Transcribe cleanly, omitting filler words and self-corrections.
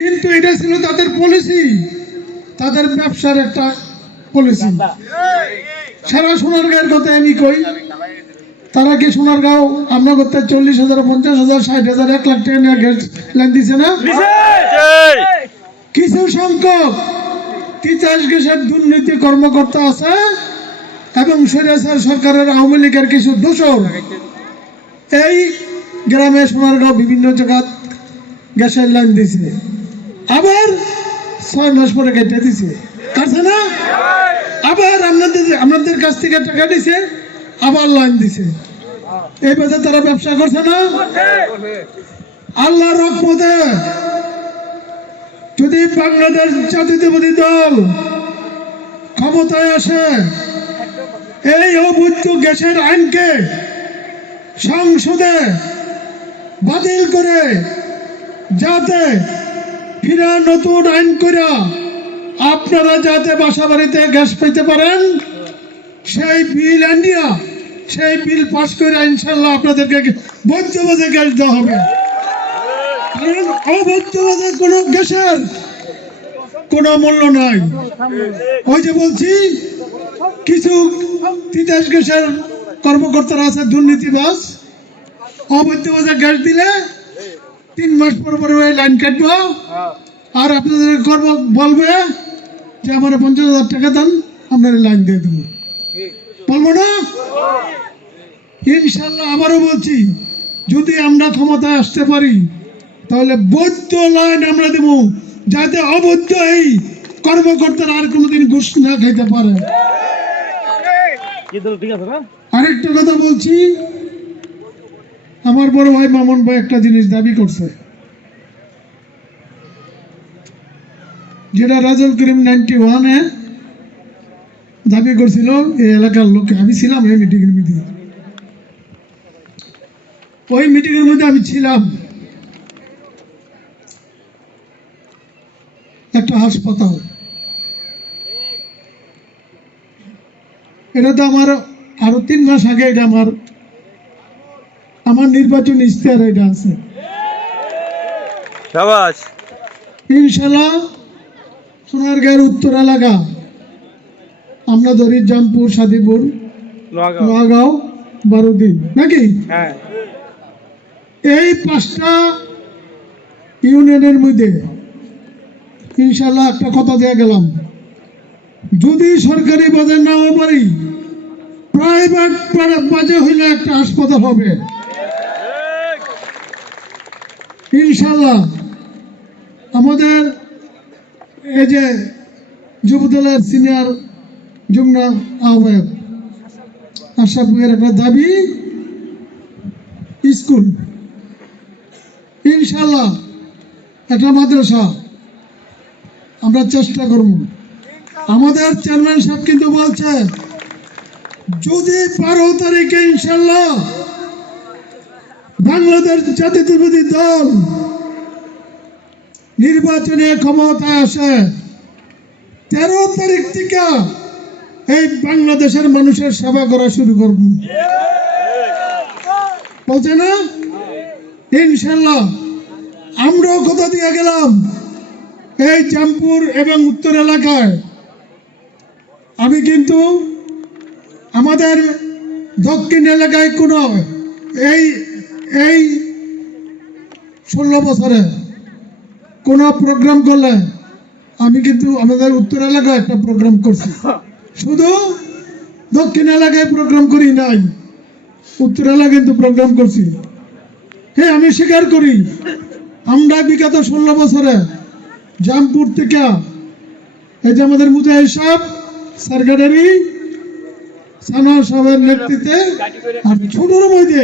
কিন্তু এটা ছিল তাদের পলিসি, তাদের ব্যবসার একটা পলিসি। সারা সোনারগাঁয়ের কথা আমি কই, তারা কি সোনারগাঁও আমরা করতে 40,000, 50,000, 60,000, 1 লাখ টাকা নিয়ে গ্যাস লাইন দিছে না? কিছু সংখ্যক তিতাস গ্যাসের দুর্নীতি কর্মকর্তা আছে এবং স্বৈরাচার সরকারের আওয়ামী লীগের কিছু দোষর এই গ্রামে সোনারগাঁও বিভিন্ন জায়গা গ্যাসের লাইন দিছে, আবার 6 মাস পরে কেটে দিছে, কাটছে না? আবার আপনাদের কাছ থেকে টাকা দিছে, আবার লাইন দিছে। এইভাবে তারা ব্যবসা করছে না? আল্লাহর রহমতে যদি বাংলাদেশ জাতীয়তাবাদী দল ক্ষমতায় আসে, এই অবৈধ গ্যাসের আইনকে সংসদে বাতিল করে যাতে ফিরা নতুন আইন করে আপনারা যাতে বাসা বাড়িতে গ্যাস পেতে পারেন, সেই বিল আনিয়া সেই বিল পাস করে ইনশাল্লাহ আপনাদেরকে বৈধভাবে গ্যাস দেওয়া হবে। কারণ অবৈধভাবে কোনো গ্যাসের কোনো মূল্য নাই। ওই যে বলছি, কিছু তিতাস গ্যাসের কর্মকর্তারা আছে দুর্নীতিবাজ, অবৈধভাবে গ্যাস দিলে 3 মাস পর পর লাইন কাটবো, আর আপনাদের বলবে যে আমার 50,000 টাকা দেন, আপনার লাইন দিয়ে দেবো, বলবো না? ইনশাল্লাহ আবারও বলছি, যদি আমরা ক্ষমতায় আসতে পারি তাহলে বৈধ লাইন আমরা দেব, যাতে অবৈধ এই কর্মকর্তারা আর কোনোদিন ঘুষ না খাইতে পারে। আরেকটা কথা বলছি, আমার বড় ভাই মামুন ভাই একটা জিনিস দাবি করছে, যেটা রাজুল করিম 91-এ দাবি করছিল এই এলাকার লোকে। আমি ছিলাম এই মিটিংয়ের মধ্যে, ওই মিটিংয়ের মধ্যে আমি ছিলাম। একটা হাসপাতাল, এটা তো আমার আরো 3 মাস আগে এটা আমার নির্বাচন ইশতেহার এটা আছে। ইনশাল্লাহ সোনারগাঁয়ের উত্তর এলাকা, আমরা ধরি জামপুর, সাদিপুর, নোয়াগাঁও, বারুদিন নাকি, এই 5টা ইউনিয়নের মধ্যে ইনশাল্লাহ একটা কথা দিয়ে গেলাম, যদি সরকারি বাজার নাও পারি, প্রাইভেট বাজার হইলে একটা হাসপাতাল হবে ইনশাল্লাহ। আমাদের এই যে যুবদলের সিনিয়র যুগ্ম আহ্বায়ক আশরাফের একটা দাবি, স্কুল ইনশাল্লাহ একটা মাদ্রাসা আমরা চেষ্টা করব। আমাদের চেয়ারম্যান সাহেব কিন্তু বলছে যদি 12 তারিখে ইনশাল্লাহ বাংলাদেশ জাতীয়তাবাদী দল নির্বাচনে ক্ষমতায় আসে, 13 তারিখ থেকে এই বাংলাদেশের মানুষের সেবা করা শুরু করব, বলছে না? ইনশাল্লাহ আমরাও কথা দিয়ে গেলাম, এই জামপুর এবং উত্তর এলাকায় আমি কিন্তু আমাদের দক্ষিণ এলাকায় কোনো এই 16 বছরে কোনো প্রোগ্রাম করলে আমি কিন্তু আমাদের উত্তর এলাকায় একটা প্রোগ্রাম করছি, শুধু দক্ষিণ এলাকায় প্রোগ্রাম করি নাই, উত্তর এলাকায় কিন্তু প্রোগ্রাম করছি। হ্যাঁ, আমি স্বীকার করি আমরা বিগত 16 বছরে জামপুর থেকে এই যে আমাদের মুজাহিদ সাহেব, সেক্রেটারি সানোয়ার সাহেবের নেতৃত্বে আর ছোটর মধ্যে